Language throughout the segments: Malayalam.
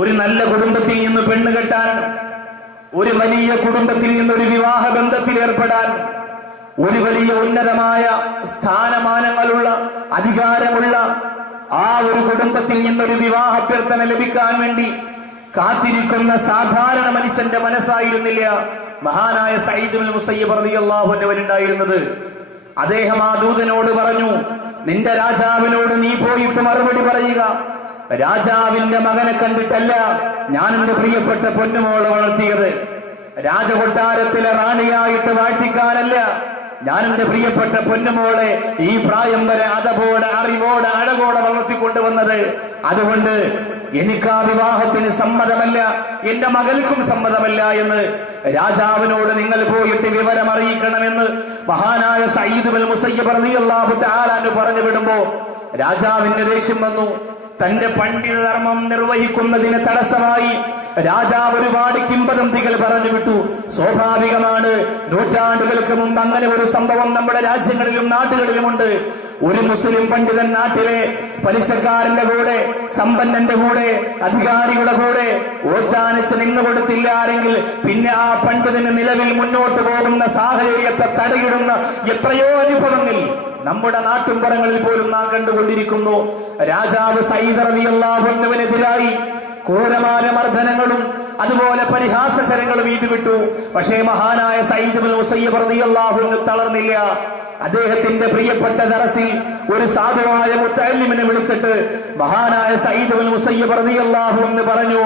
ഒരു നല്ല കുടുംബത്തിൽ നിന്ന് പെണ്ണ് കെട്ടാൻ, ഒരു വലിയ കുടുംബത്തിൽ നിന്നൊരു വിവാഹ ബന്ധത്തിൽ ഏർപ്പെടാൻ, ഒരു വലിയ ഉന്നതമായ സ്ഥാനമാനങ്ങളുള്ള അധികാരമുള്ള ആ ഒരു കുടുംബത്തിൽ നിന്നൊരു വിവാഹാഭ്യർത്ഥന ലഭിക്കാൻ വേണ്ടി കാത്തിരിക്കുന്ന സാധാരണ മനുഷ്യന്റെ മനസ്സായിരുന്നില്ല മഹാനായ സഈദ് ഇബ്നുൽ മുസയ്യിബ് റളിയല്ലാഹു അൻഹു ഉണ്ടായിരുന്നത്. അദ്ദേഹം ആ ദൂതനോട് പറഞ്ഞു, നിന്റെ രാജാവിനോട് നീ പോയിട്ട് മറുപടി പറയുക, രാജാവിന്റെ മകനെ കണ്ടിട്ടല്ല ഞാൻ എന്റെ പ്രിയപ്പെട്ട പൊന്നുമോളെ വളർത്തിയത്, രാജകൊട്ടാരത്തിലെ റാണിയായിട്ട് വാഴ്ത്തിക്കാനല്ല ഞാൻ എന്റെ പ്രിയപ്പെട്ട പൊന്നുമോളെ ഈ പ്രായം വരെ അതപോടെ അറിവോടെ അഴകോടെ വളർത്തിക്കൊണ്ടുവന്നത്. അതുകൊണ്ട് എനിക്ക് ആ വിവാഹത്തിന് സമ്മതമല്ല, എന്റെ മകൾക്കും സമ്മതമല്ല എന്ന് രാജാവിനോട് നിങ്ങൾ പോയിട്ട് വിവരം അറിയിക്കണമെന്ന് മഹാനായ സഈദ് ഇബ്നുൽ മുസയ്യിബ് റളിയല്ലാഹു തആല അൻഹു പറഞ്ഞു വിടുമ്പോ രാജാവിന്റെ ദേഷ്യം വന്നു. തന്റെ പണ്ഡിത ധർമ്മം നിർവഹിക്കുന്നതിന് തടസ്സമായി രാജാവ് ഒരുപാട് കിംവദന്തികൾ പറഞ്ഞു വിട്ടു. സ്വാഭാവികമാണ്, നൂറ്റാണ്ടുകൾക്ക് മുമ്പ് അങ്ങനെ ഒരു സംഭവം നമ്മുടെ രാജ്യങ്ങളിലും നാട്ടുകളിലുമുണ്ട്. ഒരു മുസ്ലിം പണ്ഡിതൻ നാട്ടിലെ പലിശക്കാരന്റെ കൂടെ, സമ്പന്നന്റെ കൂടെ, അധികാരികളുടെ കൂടെ ഓച്ചാനിച്ച് നിന്നുകൊടുത്തില്ല എങ്കിൽ പിന്നെ ആ പണ്ഡിതന് നിലവിൽ മുന്നോട്ട് പോകുന്ന സാഹചര്യത്തെ തടയിടുന്ന എത്രയോ അനുഭവങ്ങൾ നമ്മുടെ നാട്ടുംപുറങ്ങളിൽ പോലും നാം കണ്ടുകൊണ്ടിരിക്കുന്നു. രാജാവ് സഈദ് റളിയല്ലാഹു അൻഹുവിനെതിരായി ക്രൂരമായ മർദ്ദനങ്ങളും അതുപോലെ പരിഹാസശരങ്ങളും ഈടുവിട്ടു. പക്ഷേ മഹാനായ സഈദ് ഇബ്നുൽ മുസയ്യിബ് റളിയല്ലാഹു അൻഹു തളർന്നില്ല. അദ്ദേഹത്തിന്റെ പ്രിയപ്പെട്ട ദറസിൽ ഒരു സാധുവായ മുത്തഅല്ലിമിനെ വിളിച്ചിട്ട് മഹാനായ സഈദ് ഇബ്നുൽ മുസയ്യിബ് റളിയല്ലാഹു അൻഹു പറഞ്ഞു,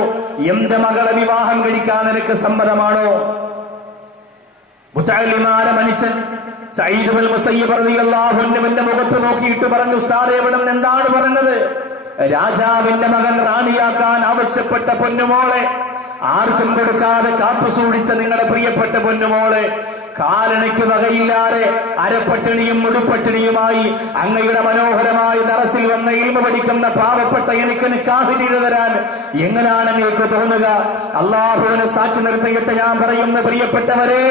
എന്റെ മകളെ വിവാഹം കഴിക്കാൻ നിനക്ക് സമ്മതമാണോ? മുത്തഅല്ലിമായ മനുഷ്യൻ സഈദ് ഇബ്നുൽ മുസയ്യിബ് റളിയല്ലാഹു അൻഹുവിന്റെ മുഖത്ത് നോക്കിയിട്ട് പറഞ്ഞു, ഉസ്താദേ ഇവിടെ എന്താണ് പറഞ്ഞത്? രാജാവിന്റെ മകൻ റാണിയാക്കാൻ ആവശ്യപ്പെട്ട പൊന്നുമോളെ ആർക്കും കൊടുക്കാതെ കാത്തു സൂക്ഷിച്ച നിങ്ങളുടെ പ്രിയപ്പെട്ട പൊന്നുമോളെ കാലണയ്ക്ക് വകയില്ലാതെ അരപ്പട്ടിണിയും മുടുപ്പട്ടിണിയുമായി അങ്ങയുടെ മനോഹരമായ ദറസിൽ വന്ന ഇൽമ പഠിക്കുന്ന പാവപ്പെട്ട എനിക്ക് നിക്കാഹ് ചെയ്തു തരാൻ എങ്ങനെയാണ് നിങ്ങൾക്ക് തോന്നുക? അള്ളാഹുവിനെ സാക്ഷി നിർത്തിയിട്ട് ഞാൻ പറയുന്ന പ്രിയപ്പെട്ടവരെ,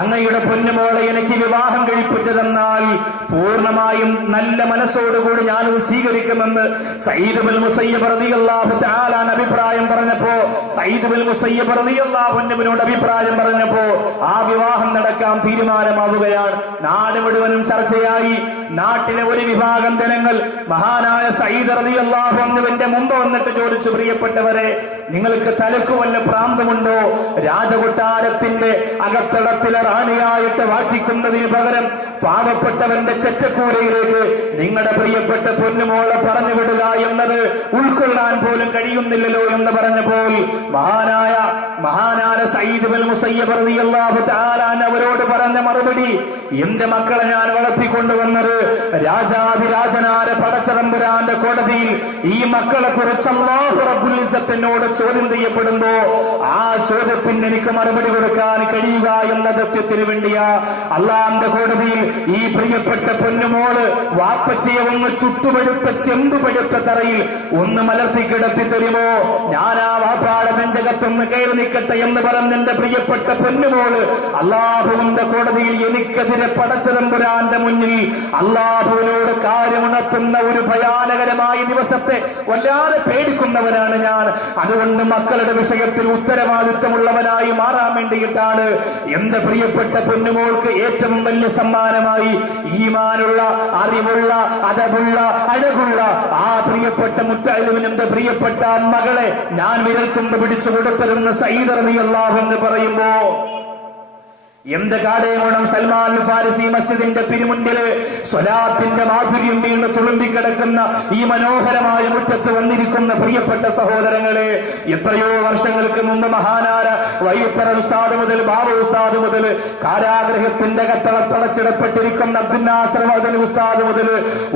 അങ്ങയുടെ പൊന്നുമോളെ എനിക്ക് വിവാഹം കഴിപ്പിച്ചു തന്നാൽ പൂർണ്ണമായും നല്ല മനസ്സോടുകൂടി ഞാനത് സ്വീകരിക്കുമെന്ന് സഈദ് ഇബ്നുൽ മുസയ്യിബ് റളിയല്ലാഹു തആല അഭിപ്രായം പറഞ്ഞപ്പോ, സഈദ് ഇബ്നുൽ മുസയ്യിബ് റളിയല്ലാഹു അൻഹുവിനോട് അഭിപ്രായം പറഞ്ഞപ്പോ ആ വിവാഹം നടക്കാൻ തീരുമാനമാവുകയാണ്. നാട് മുഴുവനും ചർച്ചയായി. നാട്ടിലെ ഒരു വിഭാഗം ജനങ്ങൾ മഹാനായ സഈദ് റളിയല്ലാഹു അൻഹുവിന്റെ മുമ്പ് വന്നിട്ട് ചോദിച്ചു, പ്രിയപ്പെട്ടവരെ, നിങ്ങൾക്ക് തലക്ക് വല്ല പ്രാന്തമുണ്ടോ? രാജകൊട്ടാരത്തിന്റെ അകത്തളത്തിലെ റാണിയായിട്ട് വാഴ്ത്തിക്കുന്നതിന് പകരം പാവപ്പെട്ടവന്റെ ചെറ്റക്കൂരയിലേക്ക് നിങ്ങളുടെ പ്രിയപ്പെട്ട പൊന്നുമോളെ പറഞ്ഞു വിടുക എന്നത് ഉൾക്കൊള്ളാൻ പോലും കഴിയുന്നില്ലല്ലോ എന്ന് പറഞ്ഞപ്പോൾ മഹാനായ സഈദ് ഇബ്നുൽ മുസയ്യിബ് റളിയല്ലാഹു തആല അവരോട് പറഞ്ഞ മറുപടി, എന്റെ മക്കളെ ഞാൻ വളർത്തിക്കൊണ്ടുവന്നത് രാജാധിരാജനായ പടച്ചതമ്പുരാന്റെ കോടതിയിൽ ഈ മക്കളെ കുറിച്ച് അല്ലാഹു റബ്ബുൽ ഇസ്സത്തിനോട് ചോദ്യം ചെയ്യപ്പെടുമ്പോ ആ ചോദ്യത്തിന് എനിക്ക് മറുപടി കൊടുക്കാൻ കഴിയുക എന്ന ദൗത്യത്തിന് വേണ്ടിയാ അള്ളാന്റെ കോടതിയിൽ ഈ പ്രിയപ്പെട്ട പൊന്നുമോള് വാപ്പച്ചയെ ഒന്ന് ചുട്ടുപഴുത്ത ചെമ്പുപഴുത്ത തറയിൽ ഒന്ന് മലർത്തി കിടത്തി തരുമോ? ഞാൻ ആ വാപ്പാടെ നെഞ്ചകത്തൊന്ന് കയറി നിൽക്കട്ടെ എന്ന് പറഞ്ഞ എന്റെ പ്രിയപ്പെട്ട പൊന്നുമോള് അള്ളാഹുവിന്റെ കോടതിയിൽ എനിക്കെതിരെ പടച്ചതമ്പുരാന്റെ മുന്നിൽ അള്ളാഹുവിനോട് കാര്യമുണർത്തുന്ന ഒരു ഭയാനകരമായ ദിവസത്തെ വല്ലാതെ പേടിക്കുന്നവനാണ് ഞാൻ. അതുകൊണ്ട് മക്കളുടെ വിഷയത്തിൽ ഉത്തരവാദിത്വമുള്ളവനായി മാറാൻ വേണ്ടിയിട്ടാണ് എന്റെ പ്രിയപ്പെട്ട പൊന്നുമോൾക്ക് ഏറ്റവും വലിയ സമ്മാനമായി ഈമാനുള്ള, അറിവുള്ള, അതവുള്ള, അഴകുള്ള ആ പ്രിയപ്പെട്ട മുത്തഅല്ലിമിന് എന്റെ പ്രിയപ്പെട്ട മകളെ ഞാൻ വിരൽത്തുമ്പ് പിടിച്ചു കൊടുത്തിരുന്ന സഈദ് റളിയല്ലാഹു അൻഹു പറയുമ്പോ എന്റെ കാടേമോണം സൽമാൻ ഫാരിസി മസ്ജിദിന്റെ പിരിമുന്നില് സ്വലാത്തിന്റെ മാധുര്യം വീണ് തുളുമ്പിക്കിടക്കുന്ന ഈ മനോഹരമായ മുറ്റത്ത് വന്നിരിക്കുന്ന പ്രിയപ്പെട്ട സഹോദരങ്ങളെ, എത്രയോ വർഷങ്ങൾക്ക് മുമ്പ് മഹാനാര വൈത്തറ ഉസ്താദ് മുതൽ ബാബു ഉസ്താദ് മുതൽ കാരാഗ്രഹത്തിന്റെ കത്തളത്തളച്ചിടപ്പെട്ടിരിക്കുന്ന അബ്ദുൽ നാസർ മദനി ഉസ്താദ് മുതൽ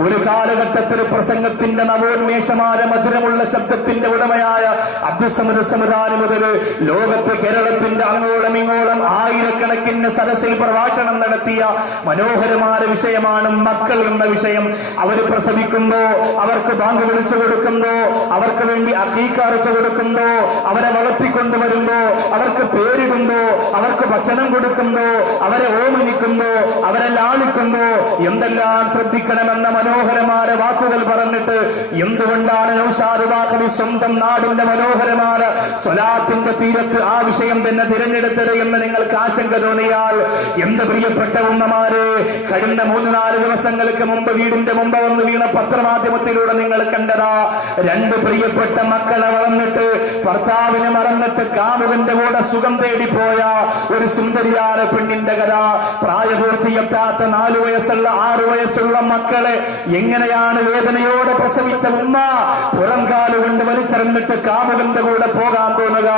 ഒരു കാലഘട്ടത്തിൽ പ്രസംഗത്തിന്റെ നവോന്മേഷമായ മധുരമുള്ള ശബ്ദത്തിന്റെ ഉടമയായ അബ്ദുൽ സമദ് സമദാനി മുതൽ ലോകത്ത് കേരളത്തിന്റെ അങ്ങോളം ഇങ്ങോളം ആയിരക്കണക്കിന് കഴിഞ്ഞ സദസ്സിൽ പ്രഭാഷണം നടത്തിയ മനോഹരമായ വിഷയമാണ് മക്കൾ എന്ന വിഷയം. അവർ പ്രസവിക്കുമ്പോ, അവർക്ക് ബാങ്ക് വിളിച്ചു കൊടുക്കുമ്പോ, അവർക്ക് വേണ്ടി അഖീഖ അറുത്ത് കൊടുക്കുമ്പോ, അവരെ വളർത്തിക്കൊണ്ടുവരുമ്പോ, അവർക്ക് പേരിടുമ്പോ, അവർക്ക് ഭക്ഷണം കൊടുക്കുമ്പോ, അവരെ ഓമനിക്കുമ്പോ, അവരെ ലാളിക്കുമ്പോ എന്തെല്ലാം ശ്രദ്ധിക്കണമെന്ന മനോഹരമായ വാക്കുകൾ പറഞ്ഞിട്ട് എന്തുകൊണ്ടാണ് നൗഷാദ് വാഖലി സ്വന്തം നാടിന്റെ മനോഹരമായ സ്വലാത്തിന്റെ തീരത്ത് ആ വിഷയം തന്നെ തിരഞ്ഞെടുത്തത് എന്ന് നിങ്ങൾക്ക് ആശങ്ക തോന്നിയാൽ, എന്റെ പ്രിയപ്പെട്ട ഉമ്മമാരെ, കഴിഞ്ഞ 3-4 ദിവസങ്ങൾക്ക് മുമ്പ് വീടിന്റെ മുമ്പ് വന്ന് വീണ പത്രമാധ്യമത്തിലൂടെ നിങ്ങൾ കണ്ടതാ, 2 പ്രിയപ്പെട്ട മക്കളെ വളർന്നിട്ട് ഭർത്താവിനെ മറന്നിട്ട് കാമുകന്റെ കൂടെ സുഖം തേടിപ്പോയ ഒരു സുന്ദരിയായ പെണ്ണിന്റെ കഥ. പ്രായപൂർത്തിയെത്താത്ത 4 വയസ്സുള്ള 6 വയസ്സുള്ള മക്കളെ എങ്ങനെയാണ് വേദനയോടെ പ്രസവിച്ച ഉമ്മ പുറംകാലുകൊണ്ട് വലിച്ചെറിഞ്ഞിട്ട് കാമുകന്റെ കൂടെ പോകാൻ തോന്നുക.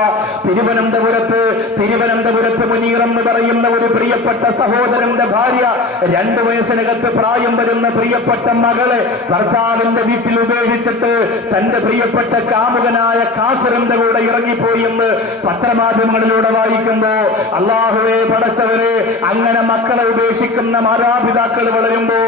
തിരുവനന്തപുരത്ത് മുനീർ എന്ന് പറയുന്ന ഒരു പ്രിയപ്പെട്ട സഹോദരന്റെ ഭാര്യ 2 വയസ്സിനകത്ത് പ്രായം വരുന്ന പ്രിയപ്പെട്ട മകളെ ഭർത്താവിന്റെ വീട്ടിൽ ഉപേക്ഷിച്ചിട്ട് തന്റെ പ്രിയപ്പെട്ട കാമുകനായ കാഫിറിന്റെ കൂടെ ഇറങ്ങിപ്പോയി എന്ന് പത്രമാധ്യമങ്ങളിലൂടെ വായിക്കുമ്പോ, അല്ലാഹുവേ പടച്ചവരെ, അങ്ങനെ മക്കളെ ഉപേക്ഷിക്കുന്ന മാതാപിതാക്കൾ വളരുമ്പോ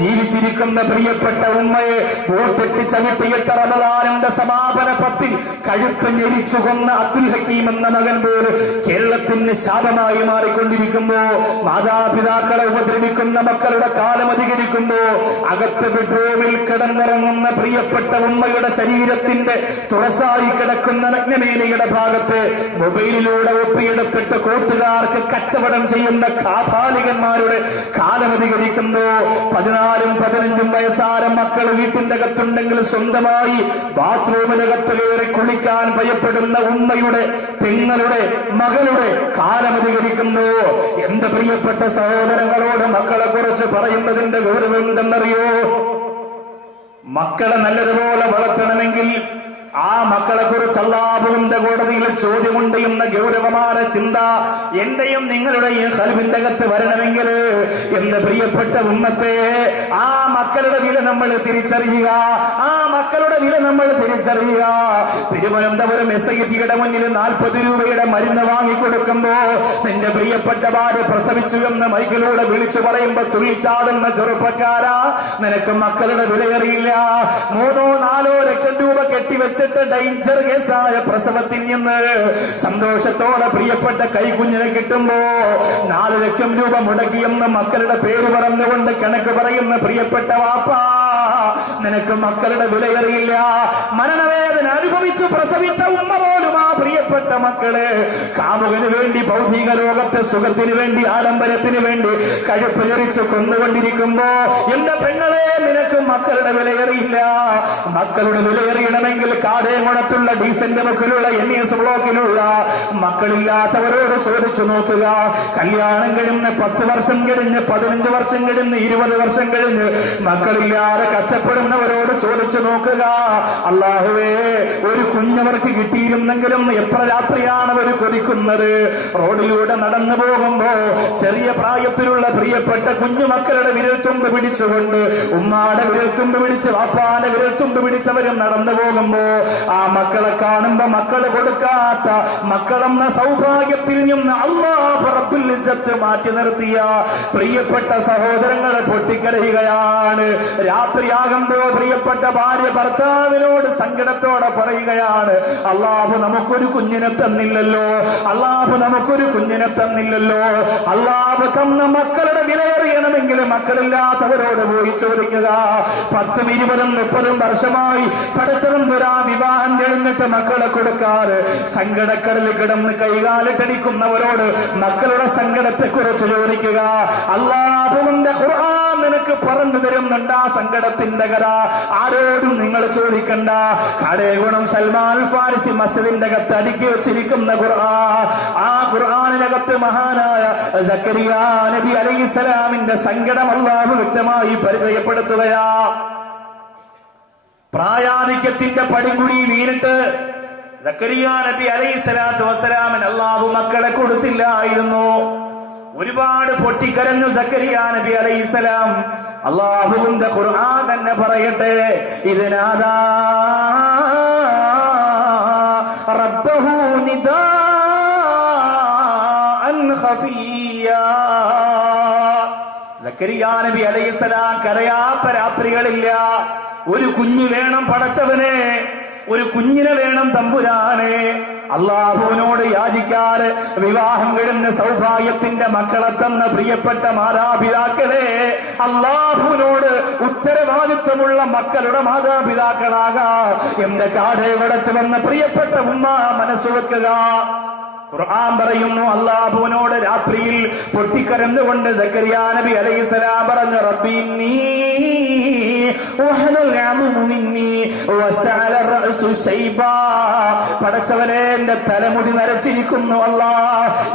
ജീവിച്ചിരിക്കുന്ന പ്രിയപ്പെട്ട ഉമ്മയെ വോട്ടിട്ട് ചവിട്ടിയിട്ട് റമദാനിന്റെ സമാപന പത്തിൽ കഴുത്ത് ഞെരിച്ചു കൊന്ന അബ്ദുൽ ഹക്കീം എന്ന മകൻ പോലും കേരളത്തിന് ശാപമായി മാറിക്കൊണ്ടിരിക്കുമ്പോ, മാതാപിതാക്കളെ ഉപദ്രവിക്കുന്ന മക്കളുടെ കാലം അധികരിക്കുമ്പോ, അകത്ത് ബെഡ്റൂമിൽ കിടന്നിറങ്ങുന്ന പ്രിയപ്പെട്ട ഉമ്മയുടെ ശരീരത്തിന്റെ തുറസായി കിടക്കുന്ന നഗ്നമേനയുടെ ഭാഗത്ത് മൊബൈലിലൂടെ ഒപ്പിയെടുത്തിട്ട് കൂട്ടുകാർക്ക് കച്ചവടം ചെയ്യുന്ന കാപാലികന്മാരുടെ കാലം അധികരിക്കുമ്പോ, 14-15 വയസ്സായ മക്കൾ വീട്ടിന്റെ അകത്തുണ്ടെങ്കിൽ സ്വന്തമായി ബാത്റൂമിനകത്ത് കയറി കുളിക്കാൻ ഭയപ്പെടുന്ന ഉമ്മയുടെ, പെങ്ങളുടെ, മകളുടെ കാലം അധികരിക്കുന്നു. എന്റെ പ്രിയപ്പെട്ട സഹോദരങ്ങളോട് മക്കളെ കുറിച്ച് പറയുന്നതിന്റെ ഗൗരവം എന്തെന്നറിയോ? മക്കളെ നല്ലതുപോലെ വളർത്തണമെങ്കിൽ ആ മക്കളെ കുറിച്ച് അല്ലാഹുവിന്റെ കോടതിയിൽ ചോദ്യമുണ്ട് എന്ന ഗൗരവമായ ചിന്ത എന്റെയും നിങ്ങളുടെയും ഖൽബിന്റെ അകത്ത് വരണമെങ്കിൽ, എന്റെ പ്രിയപ്പെട്ട ഉമ്മത്തെ, ആ മക്കളുടെ വില നമ്മൾ തിരിച്ചറിയുക. ആ മക്കളുടെ വില നമ്മൾ തിരിച്ചറിയുക. തിരുവനന്തപുരം SITയുടെ മുന്നിൽ 40 രൂപയുടെ മരുന്ന് വാങ്ങിക്കൊടുക്കുമ്പോ നിന്റെ പ്രിയപ്പെട്ട ഭാര്യ പ്രസവിച്ചു എന്ന് മൈക്കിലൂടെ വിളിച്ചു പറയുമ്പോ തുള്ളിച്ചാടുന്ന ചെറുപ്പക്കാരാ, നിനക്ക് മക്കളുടെ വിലയറിയില്ല. 3-4 ലക്ഷം രൂപ കെട്ടിവെച്ച് ഡേഞ്ചർ കേസായ പ്രസവത്തിൽ നിന്ന് സന്തോഷത്തോടെ പ്രിയപ്പെട്ട കൈക്കുഞ്ഞിനെ കിട്ടുമ്പോ 4 ലക്ഷം രൂപ മുടക്കിയെന്ന് മക്കളുടെ പേര് പറഞ്ഞുകൊണ്ട് കണക്ക് പറയുന്ന പ്രിയപ്പെട്ട വാപ്പാ, നിനക്ക് മക്കളുടെ വിലയറിയില്ല. മരണവേദന അനുഭവിച്ചു പ്രസവിച്ച ഉമ്മ പോലും ആ പ്രിയപ്പെട്ട മക്കള് കാമുകന് വേണ്ടി, ഭൗതിക ലോകത്തെ സുഖത്തിന് വേണ്ടി, ആഡംബരത്തിന് വേണ്ടി കഴുപ്പ് ഞെരിച്ച് കൊന്നുകൊണ്ടിരിക്കുമ്പോ, എന്റെ പെങ്ങളെ, നിനക്ക് മക്കളുടെ വിലയറിയില്ല. മക്കളുടെ വിലയറിയണമെങ്കിൽ കാടേങ്കുളത്തുള്ള ഡീസന്റ് മുക്കിലുള്ള NS ബ്ലോക്കിലുള്ള മക്കളില്ലാത്തവരോട് ചോദിച്ചു നോക്കുക. കല്യാണം കഴിഞ്ഞ് 10 വർഷം കഴിഞ്ഞ്, 15 വർഷം കഴിഞ്ഞ്, 20 വർഷം കഴിഞ്ഞ് മക്കളില്ലാതെ കഷ്ടപ്പെടുന്നവരോട് ചോദിച്ചു നോക്കുക. അല്ലാഹുവേ, ഒരു കുഞ്ഞവർക്ക് കിട്ടിയിരുന്നെങ്കിലും എത്ര രാത്രിയാണ് അവർ കൊതിക്കുന്നത്. റോഡിലൂടെ നടന്നു പോകുമ്പോ ചെറിയ പ്രായത്തിലുള്ള പ്രിയപ്പെട്ട കുഞ്ഞുമക്കളുടെ വിരൽത്തുമ്പ് പിടിച്ചുകൊണ്ട്, ഉമ്മാടെ വിരൽത്തുമ്പ് പിടിച്ച്, വാപ്പാന്റെ വിരൽത്തുമ്പ് പിടിച്ചവരും നടന്നു പോകുമ്പോ ആ മക്കളെ കാണുമ്പോ മക്കള് കൊടുക്കാത്ത, മക്കളെന്ന സൗഭാഗ്യത്തിൽ നിന്ന് അല്ലാഹു റബ്ബുൽ ഇസ്സത്ത് മാറ്റി നിർത്തിയ പ്രിയപ്പെട്ട സഹോദരങ്ങളെ പൊട്ടിക്കരയുകയാണ്. രാത്രിയാകുമ്പോ പ്രിയപ്പെട്ട ഭാര്യ ഭർത്താവിനോട് സങ്കടത്തോടെ പറയുകയാണ്, അല്ലാഹു നമുക്കൊരു കുഞ്ഞിനെ തന്നില്ലല്ലോ, അല്ലാഹു നമുക്കൊരു കുഞ്ഞിനെ തന്നില്ലല്ലോ. അല്ലാഹു തന്ന മക്കളുടെ വിലയറിയണമെങ്കിൽ മക്കളില്ലാത്തവരോട് പോയി ചോദിക്കുക. 10, 20, 30 വർഷമായി പടച്ചതമ്പുരാ വിവാഹം കഴിഞ്ഞിട്ട് മക്കളെ കൊടുക്കാറ് സങ്കടക്കടലിൽ കിടന്ന് കൈകാലിട്ടടിക്കുന്നവരോട് മക്കളുടെ സങ്കടത്തെ കുറിച്ച് ചോദിക്കുക. അല്ലാഹുവിന്റെ ഖുർആൻ നിനക്ക് പറഞ്ഞു തരുന്നുണ്ട് ആ സങ്കടത്തിന്റെ കഥ. ആരോടും നിങ്ങൾ ചോദിക്കണ്ട. കടേഗുണം സൽമാൻ ഫാരിസി മസ്ജിദിന്റെ അകത്ത് അടുക്കി വെച്ചിരിക്കുന്ന ഖുർആൻ, ആ ഖുർആനിനകത്ത് മഹാനായ സക്കരിയ നബി അലൈഹിസ്സലാമിന്റെ സങ്കടം അല്ലാഹു വ്യക്തമായി പരിചയപ്പെടുത്തുകയാ. പ്രായാധിക്യത്തിന്റെ പടികുടി വീണിട്ട് സക്കരിയ നബി അലൈഹിസ്സലാത്തു വസ്സലാമിന് അല്ലാഹു മക്കളെ കൊടുത്തില്ലായിരുന്നു. ഒരുപാട് പൊട്ടിക്കരഞ്ഞു സക്കരിയ നബി അലൈഹിസ്സലാം. അല്ലാഹുവിന്റെ ഖുർആൻ തന്നെ പറയട്ടെ, ഇദ്നാദാ റബ്ബഹു നിദാഅൻ ഖഫിയ്യാ. സക്കരിയാ നബി അലൈഹിസ്സലാം കരയാപ്പരാത്രികളില്ല. ഒരു കുഞ്ഞ് വേണം പടച്ചവനെ, ഒരു കുഞ്ഞിനെ വേണം തമ്പുരാനെ. അള്ളാഹുവിനോട് യാചിക്കാറ് വിവാഹം കഴിഞ്ഞ സൗഭാഗ്യത്തിന്റെ മക്കളെ തന്ന പ്രിയപ്പെട്ട മാതാപിതാക്കളെ, അള്ളാഹുവിനോട് ഉത്തരവാദിത്വമുള്ള മക്കളുടെ മാതാപിതാക്കളാകാ. എന്റെ കാടേവടത്ത് വന്ന പ്രിയപ്പെട്ട ഉമ്മ മനസ്സുവെക്കുക. ഖുർആൻ പറയുന്നു, അല്ലാഹുവിനോട് രാത്രിയിൽ പൊട്ടിക്കരന്നുകൊണ്ട് സക്കരിയാ നബി അലൈഹിസ്സലാം പറഞ്ഞു, റബ്ബി ഇന്നി വഹനൽ അമു മിന്നി വസഅല റഅസു ശൈബാ. പടച്ചവനെ, എന്റെ തലമുടി നരച്ചിരിക്കുന്നു അല്ലാ,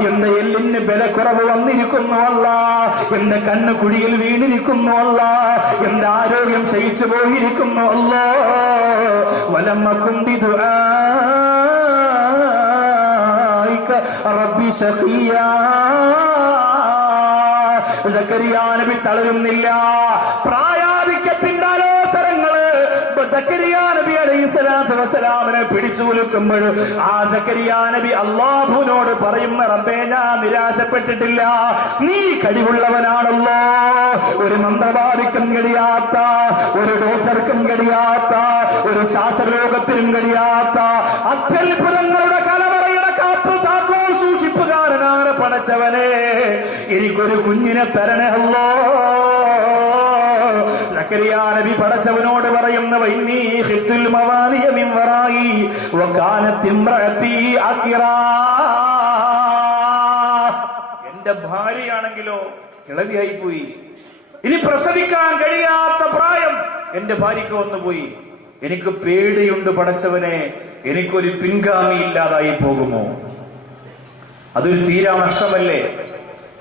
എന്റെ എല്ലിന് ബലക്കുറവ് വന്നിരിക്കുന്നു അല്ലാ, എന്റെ കണ്ണ് കുഴിയിൽ വീണിരിക്കുന്നു അല്ലാ, എന്റെ ആരോഗ്യം ക്ഷയിച്ചു പോയിരിക്കുന്നു അല്ലാ. വലമ്മകും ബിദുആ റബ്ബി ശഖിയാ. സക്കരിയാ നബി തളരുന്നില്ല. പ്രായാധിക്യത്തിന്റെ അലോസരങ്ങള് സക്കരിയാ നബി അലൈഹിസ്സലാത്തു വസ്സലാമിനെ പിടിച്ചു കുലുക്കുമ്പോൾ ആ സക്കരിയാ നബി അല്ലാഹുവിനോട് പറയുന്ന, റബ്ബേ, ഞാൻ നിരാശപ്പെട്ടിട്ടില്ല, നീ കഴിവുള്ളവനാണല്ലോ. ഒരു മന്ത്രവാദിക്കും കഴിയാത്ത, ഒരു ഡോക്ടർക്കും കഴിയാത്ത, ഒരു ശാസ്ത്രലോകത്തിനും കഴിയാത്ത അത്യത്ഭുതങ്ങളുടെ കലവറയുടെ കാത്തു താക്കോ സൂക്ഷിപ്പുകാരനാണ് പടച്ചവനെ. എനിക്കൊരു കുഞ്ഞിനെ തരണേ അല്ലോ. സക്കരിയാ നബി പടച്ചവനോട് പറയുന്നു, വഇന്നീ ഖിഫ്തുൽ മവാലിയ മിൻ വറായി വകാനത് ഇംറഅതി അഖിറാ. എന്റെ ഭാര്യയാണെങ്കിലോ കിളവിയായി പോയി, ഇനി പ്രസവിക്കാൻ കഴിയാത്ത പ്രായം എന്റെ ഭാര്യയ്ക്ക് വന്നുപോയി. എനിക്ക് പേടിയുണ്ട് പടച്ചവനെ, എനിക്കൊരു പിൻഗാമി ഇല്ലാതായി പോകുമോ? അതൊരു തീരാ നഷ്ടമല്ലേ?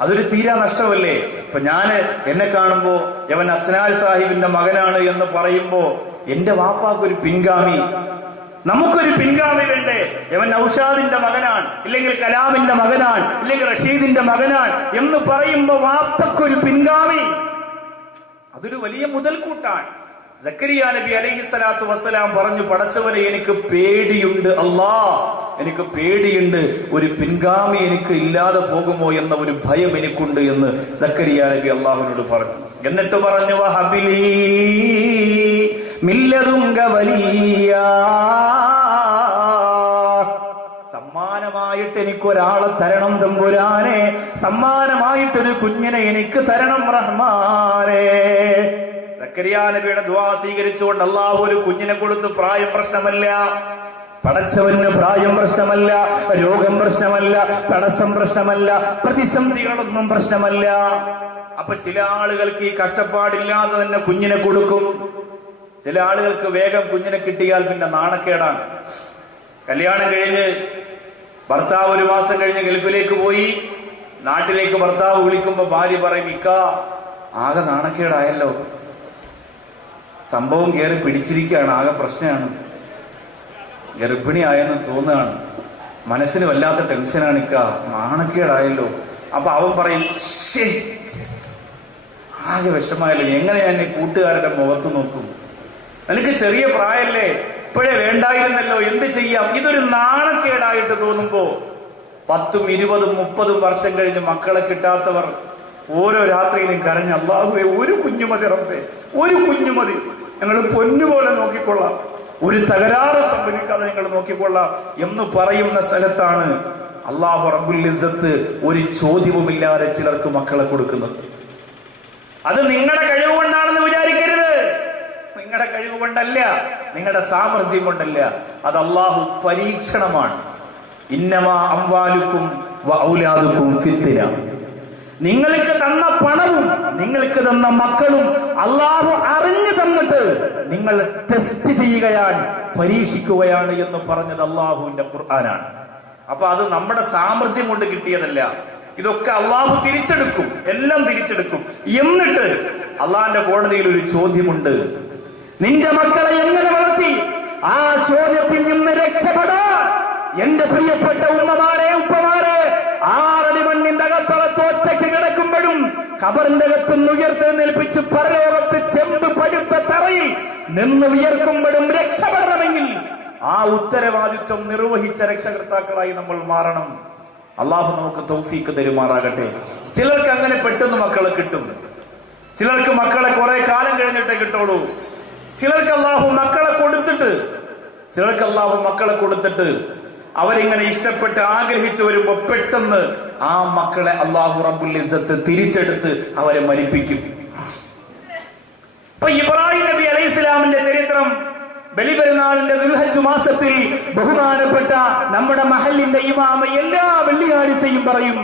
അതൊരു തീരാ നഷ്ടമല്ലേ? ഇപ്പൊ എന്നെ കാണുമ്പോ യവൻ അസ്നാൽ സാഹിബിന്റെ മകനാണ് എന്ന് പറയുമ്പോ എന്റെ വാപ്പാക്കൊരു പിൻഗാമി, നമുക്കൊരു പിൻഗാമി വേണ്ടേ? യവൻ നൗഷാദിന്റെ മകനാണ്, ഇല്ലെങ്കിൽ കലാമിന്റെ മകനാണ്, ഇല്ലെങ്കിൽ റഷീദിന്റെ മകനാണ് എന്ന് പറയുമ്പോ വാപ്പക്കൊരു പിൻഗാമി, അതൊരു വലിയ മുതൽക്കൂട്ടാണ്. സക്കരിയാ നബി അലൈഹിസ്സലാത്തു വസ്സലാം പറഞ്ഞു, പടച്ചവനെ, എനിക്ക് പേടിയുണ്ട് അല്ലാ, എനിക്ക് പേടിയുണ്ട്, ഒരു പിൻഗാമി എനിക്ക് ഇല്ലാതെ പോകുമോ എന്ന ഒരു ഭയം എനിക്കുണ്ട് എന്ന് സക്കരിയാ നബി അള്ളാഹുവിനോട് പറഞ്ഞു. എന്നിട്ട് പറഞ്ഞു, വഹബിലി മില്ലദുങ്ക വലിയാ. സമ്മാനമായിട്ട് എനിക്കൊരാളെ തരണം തമ്പുരാനെ, സമ്മാനമായിട്ടൊരു കുഞ്ഞിനെ എനിക്ക് തരണം റഹ്മാനേ. സക്കരിയാ നബിയുടെ ദുആ സ്വീകരിച്ചുകൊണ്ട് അല്ലാഹു ഒരു കുഞ്ഞിനെ കൊടുത്തു. പ്രായം പ്രശ്നമല്ല, പടച്ചവന് പ്രായം പ്രശ്നമല്ല, രോഗം പ്രശ്നമല്ല, തടസ്സം പ്രശ്നമല്ല, പ്രതിസന്ധികളൊന്നും പ്രശ്നമല്ല. അപ്പൊ ചില ആളുകൾക്ക് ഈ കഷ്ടപ്പാടില്ലാതെ തന്നെ കുഞ്ഞിനെ കൊടുക്കും. ചില ആളുകൾക്ക് വേഗം കുഞ്ഞിനെ കിട്ടിയാൽ പിന്നെ നാണക്കേടാണ്. കല്യാണം കഴിഞ്ഞ് ഭർത്താവ് 1 മാസം കഴിഞ്ഞ് ഗൾഫിലേക്ക് പോയി, നാട്ടിലേക്ക് ഭർത്താവ് വിളിക്കുമ്പോ ഭാര്യ പറയും, ഇക്കാ ആകെ നാണക്കേടായല്ലോ, സംഭവം കയറി പിടിച്ചിരിക്കുകയാണ്, ആകെ പ്രശ്നമാണ്, ഗർഭിണിയായെന്ന് തോന്നുകയാണ്, മനസ്സിന് വല്ലാത്ത ടെൻഷനാണ് ഇക്ക, നാണക്കേടായല്ലോ. അപ്പൊ അവൻ പറയും, ആകെ വിഷമായല്ലോ, എങ്ങനെ ഞാൻ കൂട്ടുകാരുടെ മുഖത്ത് നോക്കും, എനിക്ക് ചെറിയ പ്രായല്ലേ, ഇപ്പോഴേ വേണ്ടായിരുന്നല്ലോ, എന്ത് ചെയ്യാം. ഇതൊരു നാണക്കേടായിട്ട് തോന്നുമ്പോ 10, 20, 30 വർഷം കഴിഞ്ഞ് മക്കളെ കിട്ടാത്തവർ ഓരോ രാത്രിയിലും കരഞ്ഞ്, അല്ലാഹുവേ, ഒരു കുഞ്ഞു മതി റബ്ബേ, ഒരു കുഞ്ഞു മതി, ഞങ്ങൾ പൊന്നുപോലെ നോക്കിക്കൊള്ളാം, ഒരു തകരാറ് സംഭവിക്കാതെ ഞങ്ങൾ നോക്കിക്കൊള്ളാം എന്ന് പറയുന്ന സ്ഥലത്താണ് അല്ലാഹു റബ്ബുൽ ഇസ്സത്ത് ഒരു ചോദ്യവുമില്ലാതെ ചിലർക്ക് മക്കളെ കൊടുക്കുന്നത്. അത് നിങ്ങളുടെ കഴിവ് കൊണ്ടാണെന്ന് വിചാരിക്കരുത്. നിങ്ങളുടെ കഴിവ് കൊണ്ടല്ല, നിങ്ങളുടെ സാമർഥ്യം കൊണ്ടല്ല, അത് അല്ലാഹു പരീക്ഷണമാണ്. ഇന്നമാ അംവാലുക്കും വഔലാദുക്കും ഫിത്ന. നിങ്ങൾക്ക് തന്ന പണവും നിങ്ങൾക്ക് തന്ന മക്കളും അല്ലാഹു അറിഞ്ഞു തന്നിട്ട് നിങ്ങൾ ടെസ്റ്റ് ചെയ്യുകയാണ്, പരീക്ഷിക്കുകയാണ് എന്ന് പറഞ്ഞത് അല്ലാഹുവിന്റെ ഖുർആനാണ്. അപ്പൊ അത് നമ്മുടെ സാമർഥ്യം കൊണ്ട് കിട്ടിയതല്ല. ഇതൊക്കെ അല്ലാഹു തിരിച്ചെടുക്കും, എല്ലാം തിരിച്ചെടുക്കും. എന്നിട്ട് അള്ളാഹിന്റെ കോടതിയിൽ ഒരു ചോദ്യമുണ്ട്, നിന്റെ മക്കളെ എങ്ങനെ വളർത്തി? ആ ചോദ്യത്തിൽ നിന്ന് രക്ഷപ്പെടാൻ എന്റെ പ്രിയപ്പെട്ട ഉമ്മമാരെ, ഉപ്പമാരെ, 6 അടി മണ്ണിന്റെ അകത്തളത്ത് ഒറ്റയ്ക്ക് കിടക്കുമ്പോഴും ഖബറിന്റെ അകത്തുനിന്ന് ഉയർത്തെഴുന്നേൽപ്പിച്ച് പരലോകത്ത് ചെമ്പ് പഴുത്ത തറയിൽ നിന്ന് വിയർക്കുമ്പോഴും രക്ഷപ്പെടണമെങ്കിൽ ആ ഉത്തരവാദിത്വം നിർവഹിച്ച രക്ഷകർത്താക്കളായി നമ്മൾ മാറണം. അള്ളാഹു നമുക്ക് തൗഫീക്ക് തരുമാറാകട്ടെ. ചിലർക്ക് അങ്ങനെ പെട്ടെന്ന് മക്കളെ കിട്ടും, ചിലർക്ക് മക്കളെ കുറെ കാലം കഴിഞ്ഞിട്ടേ കിട്ടുള്ളൂ. ചിലർക്ക് അള്ളാഹു മക്കളെ കൊടുത്തിട്ട് അവരിങ്ങനെ ഇഷ്ടപ്പെട്ട് ആഗ്രഹിച്ചു വരുമ്പോ പെട്ടെന്ന് ആ മക്കളെ അള്ളാഹു റബ്ബുൽ ഇസ്സത്ത് തിരിച്ചെടുത്ത് അവരെ മരിപ്പിക്കും. ഇപ്പൊ ഇബ്രാഹിം നബി അലൈഹി സ്വലാമിന്റെ ചരിത്രം ബലിപെരുന്നാളിന്റെ ദുൽഹജ്ജ് മാസത്തിൽ ബഹുമാനപ്പെട്ട നമ്മുടെ മഹല്ലിന്റെ ഇമാമ എല്ലാ വെള്ളിയാഴ്ചയും പറയും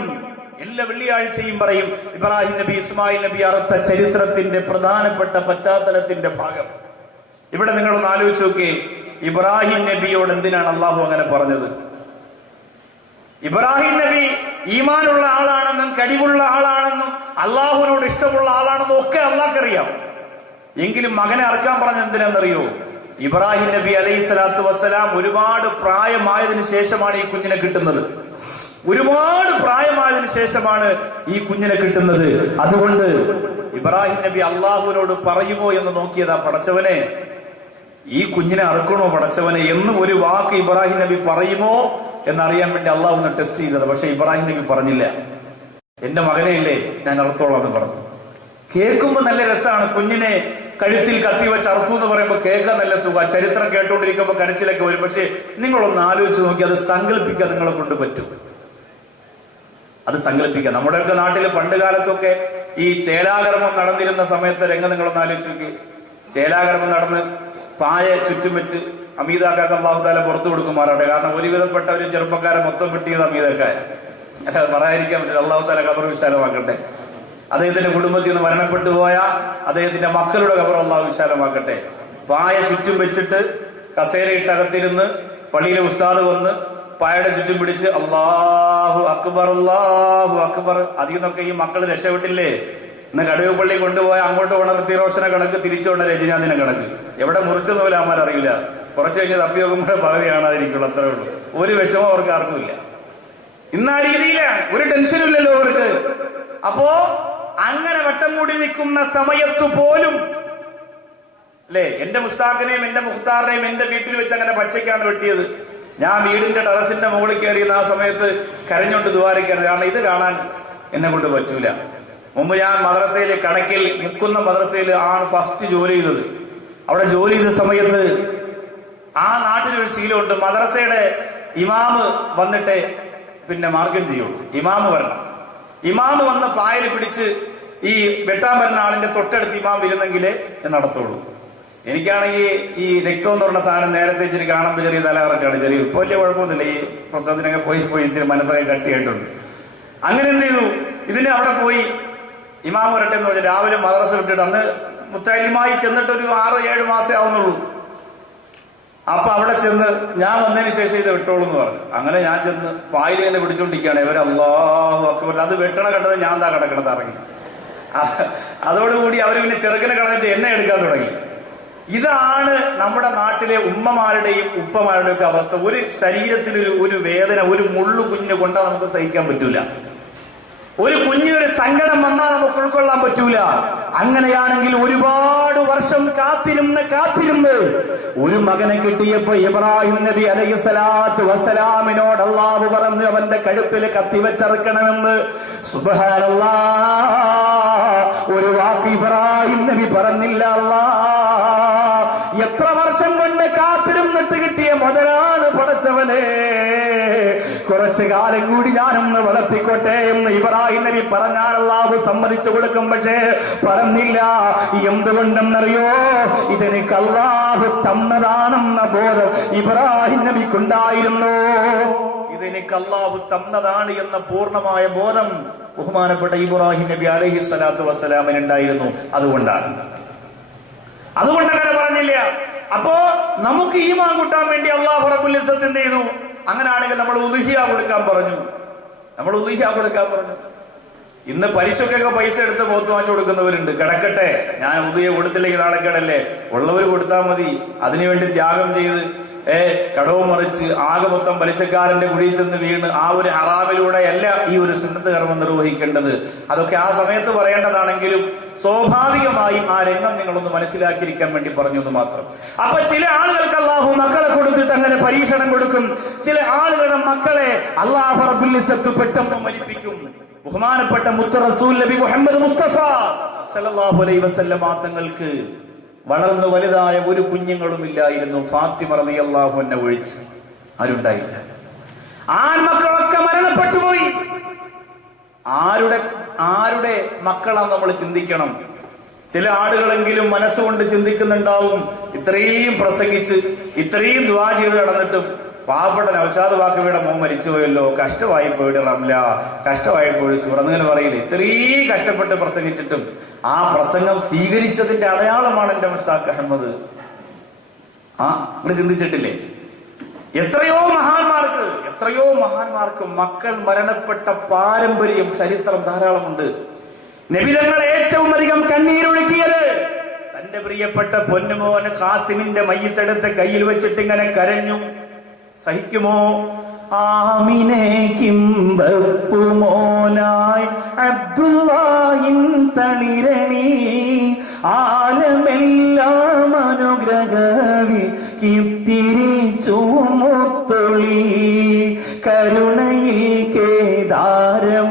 ഇബ്രാഹിം നബി ഇസ്മായിൽ നബി അറുത്ത ചരിത്രത്തിന്റെ പ്രധാനപ്പെട്ട പശ്ചാത്തലത്തിന്റെ ഭാഗം. ഇവിടെ നിങ്ങളൊന്ന് ആലോചിച്ച് നോക്കിയേ, ഇബ്രാഹിം നബിയോട് എന്തിനാണ് അള്ളാഹു അങ്ങനെ പറഞ്ഞത്? ഇബ്രാഹിം നബി ഈമാനുള്ള ആളാണെന്നും കഴിവുള്ള ആളാണെന്നും അള്ളാഹുവിനോട് ഇഷ്ടമുള്ള ആളാണെന്നും ഒക്കെ അള്ളാഹ്ക്കറിയാം. എങ്കിലും മകനെ അറക്കാൻ പറഞ്ഞത് എന്തിനാണെന്നറിയോ? ഇബ്രാഹിം നബി അലൈഹി സ്വലാത്തു വസ്സലാം ഒരുപാട് പ്രായമായതിനു ശേഷമാണ് ഈ കുഞ്ഞിനെ കിട്ടുന്നത്. അതുകൊണ്ട് ഇബ്രാഹിം നബി അള്ളാഹുവിനോട് പറയുമോ എന്ന് നോക്കിയതാ, പടച്ചവനെ ഈ കുഞ്ഞിനെ അറുക്കണോ പടച്ചവനെ എന്ന് ഒരു വാക്ക് ഇബ്രാഹിം നബി പറയുമോ എന്നറിയാൻ വേണ്ടി അള്ളാഹു ഒന്ന് ടെസ്റ്റ് ചെയ്തത്. പക്ഷെ ഇബ്രാഹിം നബി പറഞ്ഞില്ല, എന്റെ മകനെ ഇല്ലേ ഞാൻ അറുത്തോളാം എന്ന് പറഞ്ഞു. കേൾക്കുമ്പോ നല്ല രസമാണ്, കുഞ്ഞിനെ കഴുത്തിൽ കത്തി വെച്ച് അറുത്തു എന്ന് പറയുമ്പോൾ കേൾക്കാൻ നല്ല സുഖം, ചരിത്രം കേട്ടുകൊണ്ടിരിക്കുമ്പോൾ കരച്ചിലൊക്കെ വരും. പക്ഷെ നിങ്ങളൊന്ന് ആലോചിച്ച് നോക്കി, അത് സങ്കല്പിക്കാൻ നിങ്ങളെ കൊണ്ട് പറ്റും? അത് സങ്കല്പിക്കാം. നമ്മുടെയൊക്കെ നാട്ടിൽ പണ്ട് കാലത്തൊക്കെ ഈ ചേലാകർമ്മം നടന്നിരുന്ന സമയത്ത് രംഗം നിങ്ങളൊന്ന് ആലോചിച്ച് നോക്കി. ചേലാകർമ്മം നടന്ന് പായ ചുറ്റും വെച്ച് അമീതാക്കാക്ക് അല്ലാഹു തആല പുറത്തു കൊടുക്കുമാറാട്ടെ. കാരണം ഒരുവിധപ്പെട്ട ഒരു ചെറുപ്പക്കാരെ മൊത്തം കിട്ടിയത് അമീതാക്കായ, പറയാതിരിക്കാൻ പറ്റില്ല. അല്ലാഹു തആല ഖബർ വിശാലമാക്കട്ടെ. അദ്ദേഹത്തിന്റെ കുടുംബത്തിൽ നിന്ന് മരണപ്പെട്ടു പോയ അദ്ദേഹത്തിന്റെ മക്കളുടെ ഖബർ അല്ലാഹു വിശാലമാക്കട്ടെ. പായ ചുറ്റും വെച്ചിട്ട് കസേരയിട്ടകത്തിരുന്ന് പള്ളിയിലെ ഉസ്താദ് വന്ന് പായയുടെ ചുറ്റും പിടിച്ച് അല്ലാഹു അക്ബർ അല്ലാഹു അക്ബർ. അതിൽ നിന്നൊക്കെ ഈ മക്കൾ രക്ഷപ്പെട്ടില്ലേ? ഇന്ന് കടുവ പള്ളി കൊണ്ടുപോയ അങ്ങോട്ട് പോണ ഋത്തിറോഷനെ കണക്ക്, തിരിച്ചു കൊണ്ട രജനീകാന്തിനെ കണക്ക്. എവിടെ മുറിച്ചെന്ന് പോലും അമ്മമാരറിയില്ല. കുറച്ച് കഴിഞ്ഞ് തപ്പി നോക്കുമ്പോൾ പകുതി കാണാതിരിക്കുള്ളൂ, അത്രേ ഉള്ളൂ. ഒരു വിഷമം അവർക്ക് ആർക്കുമില്ല. ഇന്ന് ആ രീതിയിലാണ്, ഒരു ടെൻഷനും ഇല്ലല്ലോ അവർക്ക്. അപ്പോ അങ്ങനെ വട്ടം കൂടി നിൽക്കുന്ന സമയത്തു പോലും അല്ലേ, എന്റെ മുസ്താഖിനെയും എന്റെ മുഖ്താറിനെയും എന്റെ വീട്ടിൽ വെച്ച് അങ്ങനെ പച്ചയ്ക്കാണ് വെട്ടിയത്. ഞാൻ വീടിന്റെ ടെറസിന്റെ മുകളിൽ കയറിയുന്ന ആ സമയത്ത് കരഞ്ഞുകൊണ്ട് ദുആരിക്കരുത്, കാരണം ഇത് കാണാൻ എന്നെ കൊണ്ട് പറ്റൂല. മുമ്പ് ഞാൻ മദ്രസയിൽ കടക്കിൽ മുക്കുന്ന മദ്രസയിൽ ആണ് ഫസ്റ്റ് ജോലി ചെയ്തത്. അവിടെ ജോലി ചെയ്ത സമയത്ത് ആ നാട്ടിലൊരു ശീലമുണ്ട്, മദ്രസയുടെ ഇമാമ് വന്നിട്ട് പിന്നെ മാർഗം ചെയ്യുള്ളൂ. ഇമാമ് വരണം. ഇമാമ് വന്ന് പായൽ പിടിച്ച് ഈ വെട്ടാൻ വരുന്ന ആളിന്റെ തൊട്ടടുത്ത് ഇമാം ഇരുന്നെങ്കിലേ നടത്തുള്ളൂ. എനിക്കാണെങ്കിൽ ഈ രക്തം എന്ന് പറഞ്ഞ സാധനം നേരത്തെ ഇച്ചിരി കാണുമ്പോൾ ചെറിയ തലകറക്കാണ്, ചെറിയ ഇപ്പൊ വലിയ കുഴപ്പമൊന്നുമില്ല. ഈ പ്രസവത്തിനൊക്കെ പോയി ഇതിന് മനസ്സൊക്കെ കട്ടിയായിട്ടുണ്ട്. അങ്ങനെ എന്ത് ചെയ്തു, ഇതിന് അവിടെ പോയി ഇമാം വരട്ടെ എന്ന് പറഞ്ഞാൽ രാവിലെ മദ്രസ വിട്ടിട്ട്, അന്ന് മുത്തലിമായി ചെന്നിട്ട് ഒരു 6-7 മാസേ ആവുന്നുള്ളൂ. അപ്പൊ അവിടെ ചെന്ന് ഞാൻ വന്നതിന് ശേഷം ഇത് വെട്ടോളൂ എന്ന് പറഞ്ഞു. അങ്ങനെ ഞാൻ ചെന്ന് വായിൽ തന്നെ പിടിച്ചോണ്ടിരിക്കുകയാണ്. ഇവർ അല്ലാഹു അക്ബർ, അത് വെട്ടണ കണ്ടത് ഞാൻ താ കിടക്കണത് ഇറങ്ങി. അതോടുകൂടി അവർ പിന്നെ ചെറുക്കനെ കളഞ്ഞിട്ട് എന്നെ എടുക്കാൻ തുടങ്ങി. ഇതാണ് നമ്മുടെ നാട്ടിലെ ഉമ്മമാരുടെയും ഉപ്പമാരുടെയും ഒക്കെ അവസ്ഥ. ഒരു ശരീരത്തിൽ ഒരു വേദന, ഒരു മുള്ളു കുഞ്ഞ് കൊണ്ടാൽ നമുക്ക് സഹിക്കാൻ പറ്റൂല. ഒരു കുഞ്ഞിനൊരു സങ്കടം വന്നാൽ നമുക്ക് ഉൾക്കൊള്ളാൻ പറ്റൂല. അങ്ങനെയാണെങ്കിൽ ഒരുപാട് വർഷം കാത്തിരുന്ന് ഒരു മകനെ കിട്ടിയപ്പോ ഇബ്രാഹിം നബി അലൈഹി സ്വലാത്തു വസ്സലാമിനോട് അല്ലാഹു പറഞ്ഞു അവന്റെ കഴുത്തിൽ കത്തിവെച്ചറുക്കണമെന്ന്. സുബ്ഹാനല്ലാഹ്, ഒരു വാക്ക് ഇബ്രാഹിം നബി പറഞ്ഞില്ല. എത്ര വർഷം കൊണ്ട് കാത്തിരുന്നിട്ട് കിട്ടിയ മുതലാണ് പടച്ചവനെ, കുറച്ചു കാലം കൂടി ഞാനൊന്ന് വളർത്തിക്കോട്ടെ എന്ന് ഇബ്രാഹിം നബി പറഞ്ഞാൽ അല്ലാഹു സമ്മതിച്ചു കൊടുക്കും. പക്ഷേ പറഞ്ഞില്ല. എന്തുകൊണ്ടെന്നറിയോ? ഇതെനിക്ക് അല്ലാഹു തന്നതാണെന്ന ബോധം ഇബ്രാഹിം നബിക്കുണ്ടായിരുന്നു. ഇതെനിക്ക് അല്ലാഹു തന്നതാണ് എന്ന പൂർണ്ണമായ ബോധം ബഹുമാനപ്പെട്ട ഇബ്രാഹിം നബി അലൈഹി സ്വലാത്തു വസ്സലാമിനുണ്ടായിരുന്നു. അതുകൊണ്ടങ്ങനെ പറഞ്ഞില്ല. അപ്പോ നമുക്ക് ഈമാൻ കൂട്ടാൻ വേണ്ടി അല്ലാഹു റബ്ബുൽ ഇസ്സത്ത് എന്ത് ചെയ്തു? അങ്ങനെയാണെങ്കിൽ നമ്മൾ ഉദ്ഹിയ കൊടുക്കാൻ പറഞ്ഞു. ഇന്ന് പലിശക്കൊക്കെ പൈസ എടുത്ത് പോത്ത് വാങ്ങി കൊടുക്കുന്നവരുണ്ട്. കിടക്കട്ടെ, ഞാൻ ഉദ്ഹിയ കൊടുത്തില്ലെങ്കിൽ നാളെ കേടല്ലേ, ഉള്ളവർ കൊടുത്താൽ മതി. അതിനുവേണ്ടി ത്യാഗം ചെയ്ത് കടവും മറിച്ച് ആകെ മൊത്തം പലിശക്കാരന്റെ കുഴിയിൽ ചെന്ന് വീണ് ആ ഒരു ഹറാമിലൂടെയല്ല ഈ ഒരു സുന്നത്ത് കർമ്മം നിർവഹിക്കേണ്ടത്. അതൊക്കെ ആ സമയത്ത് പറയേണ്ടതാണെങ്കിലും സ്വാഭാവികമായും ആ രംഗം നിങ്ങളൊന്ന് മനസ്സിലാക്കിയിരിക്കാൻ വേണ്ടി പറഞ്ഞു എന്ന് മാത്രം. അപ്പൊ ചില ആളുകൾക്ക് അള്ളാഹു മക്കളെ കൊടുത്തിട്ട് അങ്ങനെ പരീക്ഷണം കൊടുക്കും. ചില ആളുകളുടെ മക്കളെ അള്ളാഹു റബ്ബുൽ ഇസ്സത്ത് പെട്ടെന്ന് മരിപ്പിക്കും. ബഹുമാനപ്പെട്ട മുത്ത് റസൂൽ നബി മുഹമ്മദ് മുസ്തഫ സല്ലല്ലാഹു അലൈഹി വസല്ലം തങ്ങൾക്ക് വളർന്നു വലുതായ ഒരു കുഞ്ഞുങ്ങളും ഇല്ലായിരുന്നു. ഫാത്തിമ റളിയല്ലാഹു അൻഹ ഒഴിച്ച് ആരുണ്ടായില്ല. ആൺമക്കളൊക്കെ മരണപ്പെട്ടു പോയി. ആരുടെ മക്കളാണ് നമ്മൾ ചിന്തിക്കണം. ചില ആളുകളെങ്കിലും മനസ്സുകൊണ്ട് ചിന്തിക്കുന്നുണ്ടാവും, ഇത്രയും പ്രസംഗിച്ച് ഇത്രയും ദുആ ചെയ്ത് നടന്നിട്ടും പാവപ്പെട്ട നൗഷാദ് വാക്കവിയുടെ മോൻ മരിച്ചുപോയല്ലോ, കഷ്ടമായി പോയിട്ട് റംല, കഷ്ടമായി പോയി സുറന്നിങ്ങനെ പറയില്ല. ഇത്രയും കഷ്ടപ്പെട്ട് പ്രസംഗിച്ചിട്ടും ആ പ്രസംഗം സ്വീകരിച്ചതിന്റെ അടയാളമാണ് എന്റെ മുസ്താഖ് അഹമ്മദ്. നിങ്ങൾ ചിന്തിച്ചിട്ടില്ലേ? എത്രയോ മഹാന്മാർക്ക് മക്കൾ മരണപ്പെട്ട പാരമ്പര്യം, ചരിത്രം ധാരാളമുണ്ട്. നബിതങ്ങൾ ഏറ്റവും അധികം കണ്ണീരൊഴുക്കിയത് തന്റെ പ്രിയപ്പെട്ട പൊന്നുമോൻ ഖാസിമിന്റെ മയ്യിത്തെടുത്ത് കയ്യിൽ വെച്ചിട്ട് ഇങ്ങനെ കരഞ്ഞു. സഹിക്കുമോ? ആമിനെ കിംബപ്പുമോനായി അബ്ദുല്ലാഹിൻ തളിരണി ആലമെല്ലാം അനുഗ്രഹവി കിത്തിരിച്ചു മുത്തൊളി കരുണയിൽ കേദാരമാകും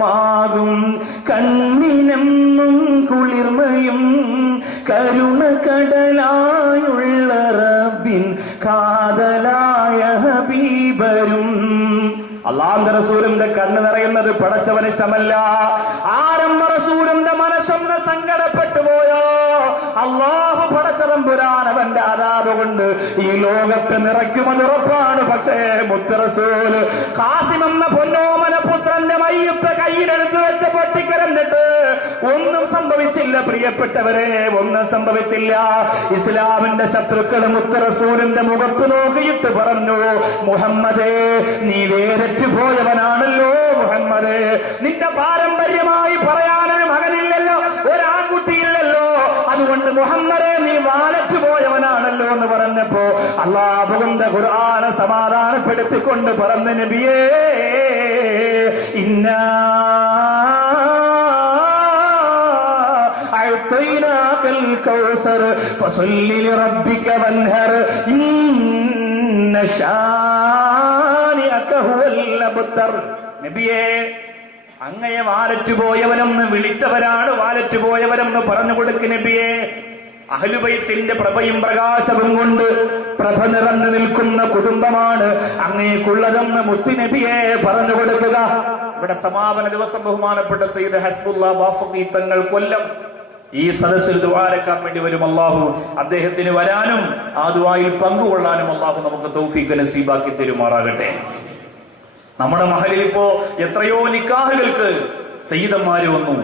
കണ്ണിനെന്നും കുളിർമയും കരുണ കടലായുള്ള റബ്ബിൻ കാതലായ ഹബീബരും. അല്ലാഹുവിന്റെ റസൂലിന്റെ കണ്ണ് നിറയുന്നത് പടച്ചവന് ഇഷ്ടമല്ല. ആരംഭ റസൂലിന്റെ മനസ്സൊന്ന് സങ്കടപ്പെട്ടു പോയോ, അല്ലാഹു പടച്ചതമ്പുരാൻ അവന്റെ അദാബ് കൊണ്ട് ഈ ലോകത്തെ നിറയ്ക്കുമെന്ന് ഉറപ്പാണ്. പക്ഷേ മുത്ത് റസൂൽ ഖാസിം എന്ന പൊന്നോമന പുത്രന്റെ മയ്യിത്ത് കയ്യിലെടുത്ത് വെച്ച് പൊട്ടിക്കരഞ്ഞിട്ട് ഒന്നും സംഭവിച്ചില്ല. പ്രിയപ്പെട്ടവരെ, ഒന്നും സംഭവിച്ചില്ല. ഇസ്ലാമിന്റെ ശത്രുക്കൾ മുത്ത് റസൂലിന്റെ മുഖത്ത് നോക്കിയിട്ട് പറഞ്ഞു, മുഹമ്മദേ നീ വേരറ്റു പോയവനാണല്ലോ. മുഹമ്മദേ, നിന്റെ പാരമ്പര്യമായി പറയാനൊരു മകനില്ലല്ലോ, ഒരാൺകുട്ടിയില്ലല്ലോ, അതുകൊണ്ട് മുഹമ്മദേ നീ വാലറ്റു പോയവനാണല്ലോ എന്ന് പറഞ്ഞപ്പോ അല്ലാഹുവിന്റെ ഖുർആനെ സമാധാനപ്പെടുത്തിക്കൊണ്ട് പറഞ്ഞു, നബിയേ ഇന്നാ അഅ്തൈനാകൽ കൗസർ ഫസല്ലി ലിറബ്ബിക വൻഹർ ഇന്ന ശാനിഅക ഹുവൽ അബ്തർ. നബിയേ, അങ്ങയെ വാലറ്റുപോയവനെന്ന് വിളിച്ചവരാണ് വാലറ്റുപോയവരെന്ന് പറഞ്ഞു കൊടുക്ക് നബിയെ. അഹ്ലുബൈത്തിന്റെ പ്രഭയും പ്രകാശവും കൊണ്ട് പ്രഭ നിറഞ്ഞു നിൽക്കുന്ന കുടുംബമാണ് അങ്ങേക്കുള്ളതെന്ന് മുത്തുനബിയെ പറഞ്ഞു കൊടുക്കുക. ഇവിടെ സമാപന ദിവസം ബഹുമാനപ്പെട്ട സയ്യിദ് ഹസ്ബുല്ലാ ബാഫഖി തങ്ങൾ കൊല്ലം ഈ സദസ്സിൽ ദുആരക്കാൻ വേണ്ടി വരും. അല്ലാഹു അദ്ദേഹത്തിന് വരാനും ആ ദുആയിൽ പങ്കുകൊള്ളാനും അല്ലാഹു നമുക്ക് തൗഫീഖ് നസീബാക്കി തരുമാറാകട്ടെ. നമ്മുടെ മഹലിൽ ഇപ്പോ എത്രയോ നിക്കാഹുകൾക്ക് സയ്യിദന്മാര് വന്നു,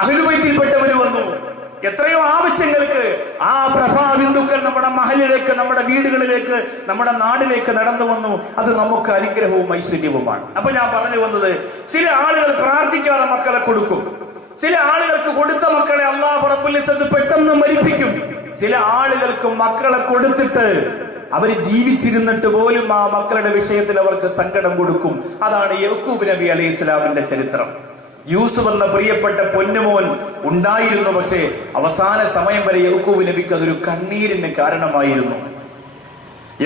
അഹ്ലുബൈത്തിൽപ്പെട്ടവര് വന്നു. എത്രയോ ആവശ്യങ്ങൾക്ക് ആ പ്രഭാബിന്ദുക്കൾ നമ്മുടെ മഹലിലേക്ക്, നമ്മുടെ വീടുകളിലേക്ക്, നമ്മുടെ നാടിലേക്ക് നടന്നു വന്നു. അത് നമുക്ക് അനുഗ്രഹവും ഐശ്വര്യവുമാണ്. അപ്പൊ ഞാൻ പറഞ്ഞു വന്നത്, ചില ആളുകൾ പ്രാർത്ഥിക്കാതെ മക്കളെ കൊടുക്കും. ചില ആളുകൾക്ക് കൊടുത്ത മക്കളെ അല്ലാഹു റബ്ബുൽ ഇസ്സത്ത് പെട്ടെന്ന് മരിപ്പിക്കും. ചില ആളുകൾക്ക് മക്കളെ കൊടുത്തിട്ട് അവർ ജീവിച്ചിരുന്നിട്ട് പോലും ആ മക്കളുടെ വിഷയത്തിൽ അവർക്ക് സങ്കടം കൊടുക്കും. അതാണ് യഅ്കൂബ് നബി അലൈഹി ഇസ്ലാമിന്റെ ചരിത്രം. യൂസുഫ് എന്ന പ്രിയപ്പെട്ട പൊന്നുമോൻ ഉണ്ടായിരുന്നു. പക്ഷേ അവസാന സമയം വരെ യഅ്കൂബ് നബിക്ക് അതൊരു കണ്ണീരിന് കാരണമായിരുന്നു.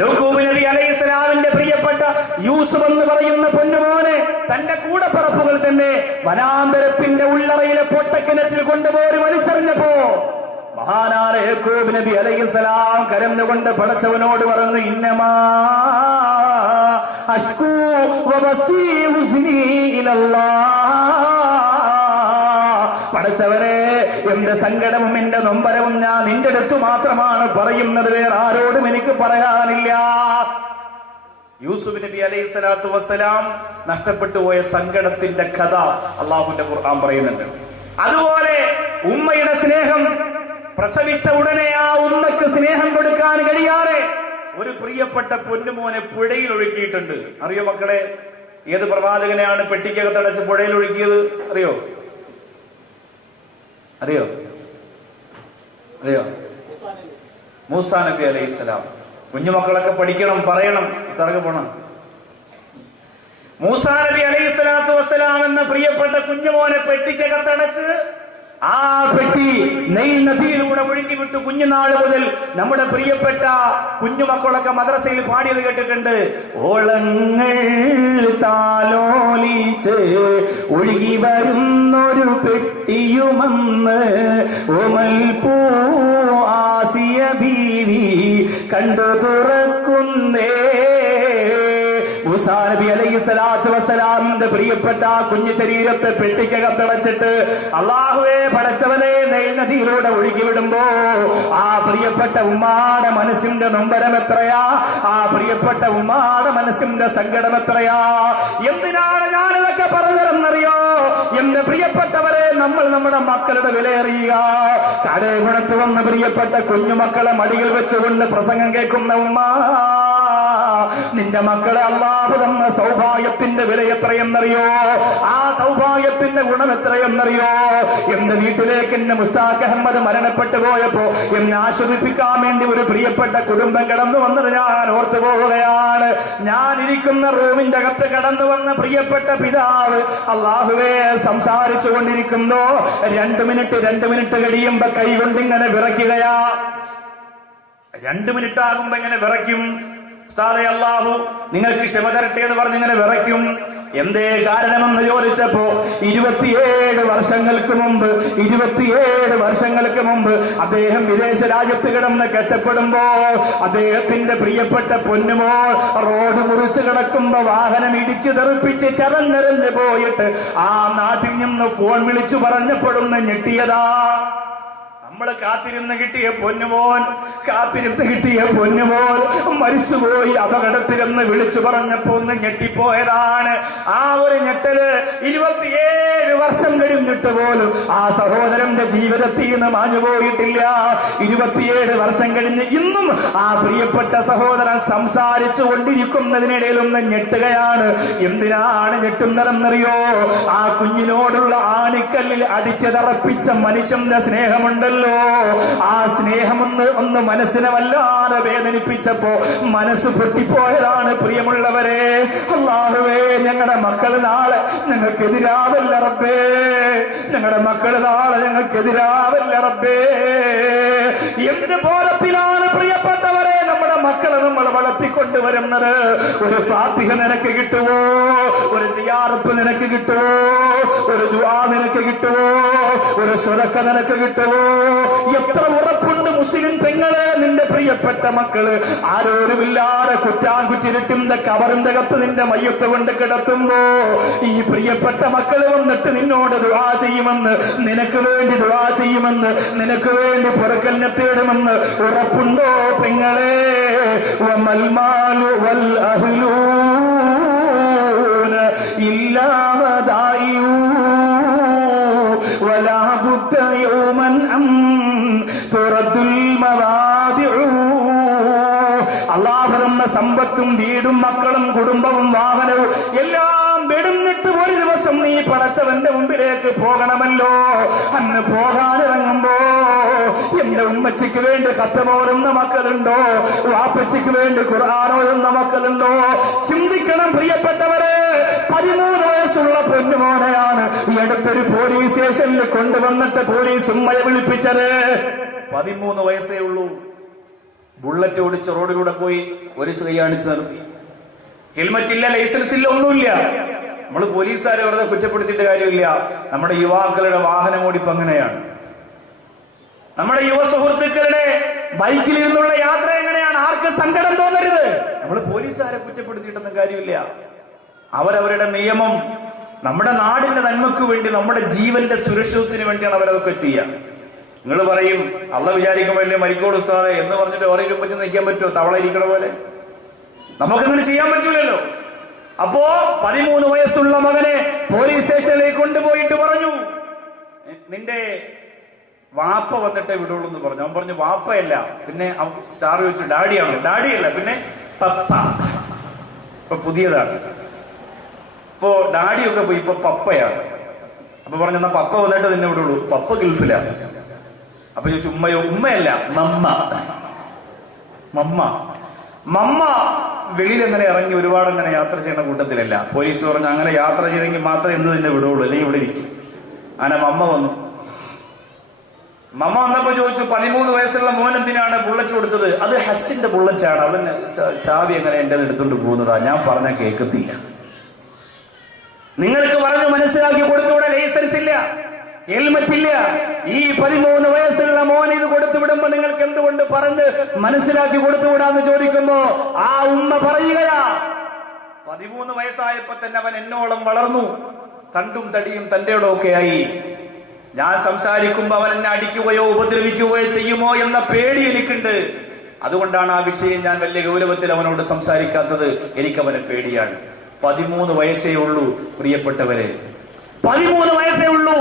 യഅ്കൂബ് നബി അലൈഹി ഇസ്ലാമിന്റെ പ്രിയപ്പെട്ട യൂസുഫ് എന്ന് പറയുന്ന പൊന്നുമോനെ തന്റെ കൂടപ്പറപ്പുകൾ തന്നെ വനാന്തരത്തിന്റെ ഉള്ളറയിലെ പൊട്ടക്കിണറ്റിൽ കൊണ്ടുപോയി വലിച്ചെറിഞ്ഞപ്പോ മഹാനായ യഅ്കൂബ് നബി അലൈഹിസ്സലാം കരഞ്ഞുകൊണ്ട് പടച്ചവനോട് പറഞ്ഞു, ഇന്നമാ അശ്കൂ വബസീ ഹുസ്നി ഇലല്ലാഹ്. പടച്ചവനെ, എന്റെ സങ്കടവും എന്റെ നൊമ്പരവും ഞാൻ നിന്റെ അടുത്ത് മാത്രമാണ് പറയുന്നത്, വേറെ ആരോടും എനിക്ക് പറയാനില്ല. യൂസുഫ് നബി അലൈഹി സ്വലാത്തു വസ്സലാം നഷ്ടപ്പെട്ടു പോയ സങ്കടത്തിന്റെ കഥ അള്ളാഹുവിന്റെ ഖുർആൻ പറയുന്നുണ്ട്. അതുപോലെ ഉമ്മയുടെ സ്നേഹം, പ്രസവിച്ച ഉടനെ ആ ഉമ്മക്ക് സ്നേഹം കൊടുക്കാൻ കഴിയാതെ ഒരു പ്രിയപ്പെട്ട പൊന്നുമോനെ പുഴയിൽ ഒഴുക്കിയിട്ടുണ്ട്. അറിയോ മക്കളെ? ഏത് പ്രവാചകനെയാണ് പെട്ടിക്കകത്തടച്ച് പുഴയിൽ ഒഴുക്കിയത്? അറിയോ? അറിയോ? മൂസാ നബി അലൈഹിസ്സലാം. കുഞ്ഞുമക്കളൊക്കെ പഠിക്കണം, പറയണം, സാർക്ക് പോണം. മൂസാ നബി അലൈഹി സ്വലാത്തു വസ്സലാം എന്ന പ്രിയപ്പെട്ട കുഞ്ഞുമോനെ പെട്ടിക്കകത്തടച്ച് ആ പെട്ടി നെയിൽ നദിയിലൂടെ ഒഴുക്കി വിട്ടു. കുഞ്ഞുനാള് മുതൽ നമ്മുടെ പ്രിയപ്പെട്ട കുഞ്ഞുമക്കളൊക്കെ മദ്രസയിൽ പാടിയത് കേട്ടിട്ടുണ്ട്. ഓളങ്ങൾ താലോലിച്ച് ഒഴുകി വരുന്നൊരു പെട്ടിയുമെന്ന് ഓമൽ പൂ ആസിയ ബീവി കണ്ടു തുറക്കുന്നേ. മൂസാ നബി അലൈഹി സ്വലാത്തു വസ്സലാമിന്റെ പ്രിയപ്പെട്ട കുഞ്ഞു ശരീരത്തെ പെട്ടിക്കകത്തടച്ചിട്ട് അല്ലാഹുവേ പടച്ചവനെ നെയിൽ നദിയിലൂടെ ഒഴുകി വിടുമ്പോ ആ പ്രിയപ്പെട്ട ഉമ്മാടെ മനസ്സിന്റെ നൊമ്പരം എത്രയാ, ആ പ്രിയപ്പെട്ട ഉമ്മാടെ മനസ്സിന്റെ സങ്കടം എത്രയാ. എന്തിനാണ് ഞാനിതൊക്കെ പറഞ്ഞതെന്നറിയോ? എന്റെ പ്രിയപ്പെട്ടവരെ, നമ്മൾ നമ്മുടെ മക്കളുടെ വിലയറിയുക. കടേഗുണത്ത് വന്ന് പ്രിയപ്പെട്ട കുഞ്ഞുമക്കളെ മടിയിൽ വെച്ചുകൊണ്ട് പ്രസംഗം കേൾക്കുന്ന ഉമ്മ, നിന്റെ മക്കളെ അല്ലാഹു തന്ന സൗഭാഗ്യത്തിന്റെ വില എത്രയെന്നറിയോ? ആ സൗഭാഗ്യത്തിന്റെ ഗുണം എത്രയെന്നറിയോ? എന്റെ വീട്ടിലേക്ക് എന്റെ മുസ്താഖ് അഹമ്മദ് മരണപ്പെട്ടു പോയപ്പോ എന്നെ ആശ്വസിപ്പിക്കാൻ വേണ്ടി ഒരു പ്രിയപ്പെട്ട കുടുംബം കടന്നു വന്നത് ഞാൻ ഓർത്തു പോവുകയാണ്. ഞാൻ ഇരിക്കുന്ന റൂമിന്റെ അകത്ത് കടന്നു വന്ന പ്രിയപ്പെട്ട പിതാവ് അല്ലാഹുവേ സംസാരിച്ചു കൊണ്ടിരിക്കുന്നു. 2 മിനിറ്റ് കഴിയുമ്പോ കൈ കൊണ്ടിങ്ങനെ വിറയ്ക്കുകയാ. 2 മിനിറ്റ് ആകുമ്പോ ഇങ്ങനെ വിറയ്ക്കും. ഉസ്താദേ, അല്ലാഹു നിങ്ങൾക്ക് ക്ഷമ തരട്ടെ എന്ന് പറഞ്ഞ് ഇങ്ങനെ വിറയ്ക്കും. എന്തേ കാരണമെന്ന് ചോദിച്ചപ്പോ 27 വർഷങ്ങൾക്ക് മുമ്പ് അദ്ദേഹം വിദേശ രാജ്യത്ത് കിടന്ന് കെട്ടപ്പെടുമ്പോ അദ്ദേഹത്തിന്റെ പ്രിയപ്പെട്ട പൊന്നുമോൾ റോഡ് മുറിച്ച് കിടക്കുമ്പോ വാഹനം ഇടിച്ചു തെറിപ്പിച്ച് ചതഞ്ഞെറിഞ്ഞ് പോയിട്ട് ആ നാട്ടിൽ നിന്ന് ഫോൺ വിളിച്ചു പറഞ്ഞപ്പെടുന്ന ഞെട്ടിയതാ. നമ്മള് കാത്തിരുന്ന് കിട്ടിയ പൊന്നുമോൻ മരിച്ചുപോയി അപകടത്തിലെന്ന് വിളിച്ചു പറഞ്ഞപ്പോ ഒന്ന് ഞെട്ടിപ്പോയതാണ്. ആ ഒരു ഞെട്ടല് 27 വർഷം കഴിഞ്ഞിട്ട് പോലും ആ സഹോദരന്റെ ജീവിതത്തിൽ നിന്ന് മാഞ്ഞുപോയിട്ടില്ല. 27 വർഷം കഴിഞ്ഞ് ഇന്നും ആ പ്രിയപ്പെട്ട സഹോദരൻ സംസാരിച്ചു കൊണ്ടിരിക്കുന്നതിനിടയിൽ ഒന്ന് ഞെട്ടുകയാണ്. എന്തിനാണ് ഞെട്ടുന്നതെന്നറിയോ? ആ കുഞ്ഞിനോടുള്ള ആണിക്കല്ലിൽ അടിച്ചതറപ്പിച്ച മനുഷ്യന്റെ സ്നേഹമുണ്ടല്ലോ, ആ സ്നേഹമൊന്ന് മനസ്സിനെ വല്ലാതെ വേദനിപ്പിച്ചപ്പോ മനസ്സ് പൊട്ടിപ്പോയതാണ്. പ്രിയമുള്ളവരെ, അല്ലാഹുവേ ഞങ്ങളുടെ മക്കള് നാളെ ഞങ്ങൾക്കെതിരാവല്ല റബ്ബേ, ഞങ്ങളുടെ മക്കള് നാളെ ഞങ്ങൾക്കെതിരാവല്ല റബ്ബേ. എന്ത് ബോധത്തിലാണ് പ്രിയപ്പെട്ടവരെ നമ്മുടെ മക്കളെ നമ്മൾ വളർത്തിക്കൊണ്ടുവരുന്നത്? ഒരു ഫാത്തിഹ നിനക്ക് കിട്ടുവോ? ഒരു സിയാറത്ത് നിനക്ക് കിട്ടുവോ? ഒരു ദുആ നിനക്ക് കിട്ടുവോ? ഒരു സ്വതക്ക നിനക്ക് കിട്ടുവോ? എത്ര ഉറപ്പുണ്ട് മുസ്ലിം പെങ്ങളെ, നിന്റെ പ്രിയപ്പെട്ട മക്കള് ആരോരുമില്ലാതെ കുറ്റാൻകുറ്റിരിക്കുന്ന കബറിന്റെ അകത്ത് നിന്റെ മയ്യത്ത് കൊണ്ട് കിടത്തുമ്പോ ഈ പ്രിയപ്പെട്ട മക്കള് വന്നിട്ട് നിന്നോട് ദുആ ചെയ്യുമെന്ന്, നിനക്ക് വേണ്ടി ദുആ ചെയ്യുമെന്ന്, നിനക്ക് വേണ്ടി പുറക്കലിനെ തേടുമെന്ന് ഉറപ്പുണ്ടോ പെങ്ങളെ? വമൽ മാലു വൽ അഹ്ലൂന ഇല്ലാ വദായിഉ വലാ ബുദ്ദ യൗമൻ അൻ തുറദ്ദുൽ മവാദിഉ. അല്ലാഹു തന്ന സമ്പത്തും വീടും മക്കളും കുടുംബവും വാഹനവും എല്ലാം വെടിഞ്ഞിട്ട് ഒരു ദിവസം നീ പടച്ചവന്റെ മുമ്പിലേക്ക് പോകണമല്ലോ. അന്ന് പോകാനിറങ്ങുമ്പോ എന്റെ ഉമ്മച്ചിക്ക് വേണ്ടി ഖത്തമോതുന്ന മക്കളുണ്ടോ? വാപ്പച്ചിക്ക് വേണ്ടി ഖുർആനോതുന്ന മക്കളുണ്ടോ? ചിന്തിക്കണം പ്രിയപ്പെട്ടവരെ. 13 വയസ്സുള്ള പൊന്നുമോനെയാണ് ഈ അടുത്തൊരു പോലീസ് സ്റ്റേഷനിൽ കൊണ്ടുവന്നിട്ട് പോലീസ് ഉമ്മയെ വിളിപ്പിച്ചത്. 13 വയസ്സേ ഉള്ളൂ. ബുള്ളറ്റ് ഓടിച്ച് റോഡിലൂടെ പോയി പോലീസ് കൈ കാണിച്ച് നിർത്തി. ഹെൽമറ്റ് ഇല്ല, ലൈസൻസ് ഇല്ല, ഒന്നുമില്ല. നമ്മൾ പോലീസുകാരെ വെറുതെ കുറ്റപ്പെടുത്തിയിട്ട് കാര്യമില്ല. നമ്മുടെ യുവാക്കളുടെ വാഹനം ഓടിപ്പ് അങ്ങനെയാണ്. നമ്മുടെ യുവ സുഹൃത്തുക്കളുടെ ബൈക്കിൽ നിന്നുള്ള യാത്ര എങ്ങനെയാണ്? ആർക്ക് സങ്കടം തോന്നരുത്. നമ്മൾ പോലീസുകാരെ കുറ്റപ്പെടുത്തിയിട്ടൊന്നും കാര്യമില്ല. അവരവരുടെ നിയമം നമ്മുടെ നാടിന്റെ നന്മയ്ക്ക് വേണ്ടി, നമ്മുടെ ജീവന്റെ സുരക്ഷിതത്തിന് വേണ്ടിയാണ് അവരതൊക്കെ ചെയ്യുക. നിങ്ങൾ പറയും അള്ള വിചാരിക്കും വലിയ മരിക്കോട് ഉസ്താദെ എന്ന് പറഞ്ഞിട്ട് ഓരോ പറ്റി നിൽക്കാൻ പറ്റുമോ? തവള ഇരിക്കണ പോലെ നമുക്കങ്ങനെ ചെയ്യാൻ പറ്റൂലല്ലോ. അപ്പോ 13 വയസ്സുള്ള മകനെ പോലീസ് സ്റ്റേഷനിലേക്ക് കൊണ്ടുപോയിട്ട് പറഞ്ഞു, നിന്റെ വാപ്പ വന്നിട്ടേ വിടുള്ളൂ എന്ന് പറഞ്ഞു. അവൻ പറഞ്ഞു വാപ്പയല്ല. പിന്നെ സാറ് ചോദിച്ചു ഡാഡിയാണോ? ഡാഡിയല്ല, പിന്നെ പപ്പ. ഇപ്പൊ പുതിയതാണ്. ഇപ്പോ ഡാഡിയൊക്കെ പോയി, ഇപ്പൊ പപ്പയാണ്. അപ്പൊ പറഞ്ഞു എന്നാ പപ്പ വന്നിട്ട് നിന്നെ വിടുള്ളൂ. പപ്പ ഗൾഫിലാണ്. അപ്പൊ ചോദിച്ചു ഉമ്മയോ? ഉമ്മയല്ല, മമ്മ. മമ്മ വെളിയിൽ അങ്ങനെ ഇറങ്ങി ഒരുപാട് അങ്ങനെ യാത്ര ചെയ്യുന്ന കൂട്ടത്തിലല്ല. പോലീസ് പറഞ്ഞു അങ്ങനെ യാത്ര ചെയ്തെങ്കിൽ മാത്രമേ ഇന്ന് തന്നെ വിടുള്ളൂ, അല്ലെങ്കിൽ ഇവിടെ ഇരിക്കും. അങ്ങനെ മമ്മ വന്നു. മമ്മ വന്നപ്പോ ചോദിച്ചു, 13 വയസ്സുള്ള മോൻ എന്തിനാണ് ബുള്ളറ്റ് കൊടുത്തത്? അത് ഹസ്സിന്റെ ബുള്ളറ്റാണ്, അവൻ ചാവി എങ്ങനെ എന്റെ എടുത്തോണ്ട് പോകുന്നതാ, ഞാൻ പറഞ്ഞ കേൾക്കത്തില്ല. നിങ്ങൾക്ക് പറഞ്ഞു മനസ്സിലാക്കി കൊടുത്തുകൂടെ? ലൈസൻസ് ഇല്ല, ഹെൽമറ്റ് ഇല്ല. ഈ 13 വയസ്സുള്ള മോൻ ഇത് കൊടുത്തു വിടുമ്പോ നിങ്ങൾക്ക് എന്തുകൊണ്ട് പറഞ്ഞ് മനസ്സിലാക്കി കൊടുത്തുകൂടാന്ന് ചോദിക്കുമ്പോ ആ ഉമ്മ പറയുകയാ, 13 വയസ്സായപ്പോ തന്നെ അവൻ എന്നോളം വളർന്നു, തണ്ടും തടിയും തന്റെയോടെ ഒക്കെ ആയി. ഞാൻ സംസാരിക്കുമ്പോ അവൻ എന്നെ അടിക്കുകയോ ഉപദ്രവിക്കുകയോ ചെയ്യുമോ എന്ന പേടി എനിക്കുണ്ട്. അതുകൊണ്ടാണ് ആ വിഷയം ഞാൻ വലിയ ഗൗരവത്തിൽ അവനോട് സംസാരിക്കാത്തത്. എനിക്കവനെ പേടിയാണ്. 13 വയസ്സേ ഉള്ളൂ പ്രിയപ്പെട്ടവരെ, 13 വയസ്സേ ഉള്ളൂ.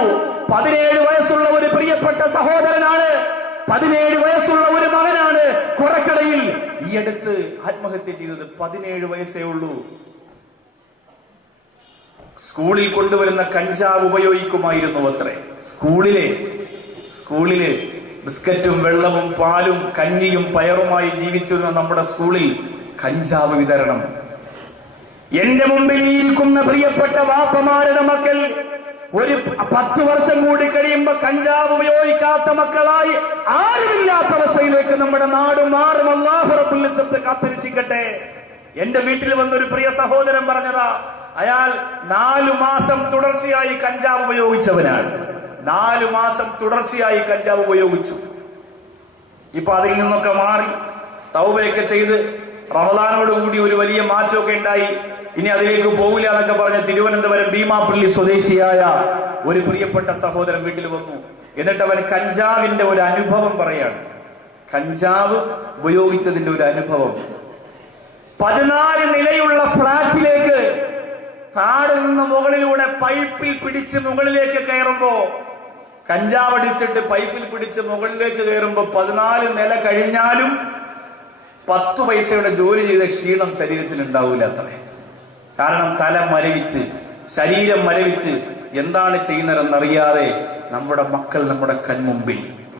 17 വയസ്സുള്ള ഒരു പ്രിയപ്പെട്ട സഹോദരനാണ്, 17 വയസ്സുള്ള ഒരു മകനാണ് കൊറക്കടയിൽ ഈ അടുത്ത് ആത്മഹത്യ ചെയ്തത്. 17 വയസ്സേ ഉള്ളൂ. സ്കൂളിൽ കൊണ്ടുവരുന്ന കഞ്ചാവ് ഉപയോഗിക്കുമായിരുന്നു അത്രേ. സ്കൂളില് ബിസ്ക്കറ്റും വെള്ളവും പാലും കഞ്ഞിയും പയറുമായി ജീവിച്ചിരുന്ന നമ്മുടെ സ്കൂളിൽ കഞ്ചാവ് വിതരണം. എന്റെ മുമ്പിൽ ഇരിക്കുന്ന പ്രിയപ്പെട്ട വാപ്പമാരുടെ മക്കൾ ഒരു 10 വർഷം കൂടി കഴിയുമ്പോ കഞ്ചാവ് ഉപയോഗിക്കാത്ത മക്കളായി ആരുമില്ലാത്ത അവസ്ഥയിലേക്ക് നമ്മുടെ നാട് മാറും. അല്ലാഹു റബ്ബുൽ ഇസ്സത്ത് കാത്തിരക്ഷിക്കട്ടെ. എന്റെ വീട്ടിൽ വന്നൊരു പ്രിയ സഹോദരൻ പറഞ്ഞതാ, അയാൾ 4 മാസം തുടർച്ചയായി കഞ്ചാവ് ഉപയോഗിച്ചവനാണ്. 4 മാസം തുടർച്ചയായി കഞ്ചാവ് ഉപയോഗിച്ചു. ഇപ്പൊ അതിൽ നിന്നൊക്കെ മാറി തൗബയൊക്കെ ചെയ്ത് റമദാനോടുകൂടി ഒരു വലിയ മാറ്റമൊക്കെ ഉണ്ടായി. ഇനി അതിലേക്ക് പോകില്ല എന്നൊക്കെ പറഞ്ഞ് തിരുവനന്തപുരം ഭീമാപ്പള്ളി സ്വദേശിയായ ഒരു പ്രിയപ്പെട്ട സഹോദരൻ വീട്ടിൽ വന്നു. എന്നിട്ട് അവൻ കഞ്ചാവിന്റെ ഒരു അനുഭവം പറയാണ്. കഞ്ചാവ് ഉപയോഗിച്ചതിന്റെ ഒരു അനുഭവം. 14 നിലയുള്ള ഫ്ളാറ്റിലേക്ക് താഴെ നിന്ന് മുകളിലൂടെ പൈപ്പിൽ പിടിച്ച് മുകളിലേക്ക് കയറുമ്പോ, കഞ്ചാവ് അടിച്ചിട്ട് പൈപ്പിൽ പിടിച്ച് മുകളിലേക്ക് കയറുമ്പോ 14 നില കഴിഞ്ഞാലും 10 പൈസയുടെ ജോലി ചെയ്ത ക്ഷീണം ശരീരത്തിൽ ഉണ്ടാവില്ല അത്രേ. കാരണം തല മരവിച്ച്, ശരീരം മരവിച്ച് എന്താണ് ചെയ്യുന്നതെന്നറിയാതെ നമ്മുടെ മക്കൾ നമ്മുടെ കൺമുമ്പിൽ.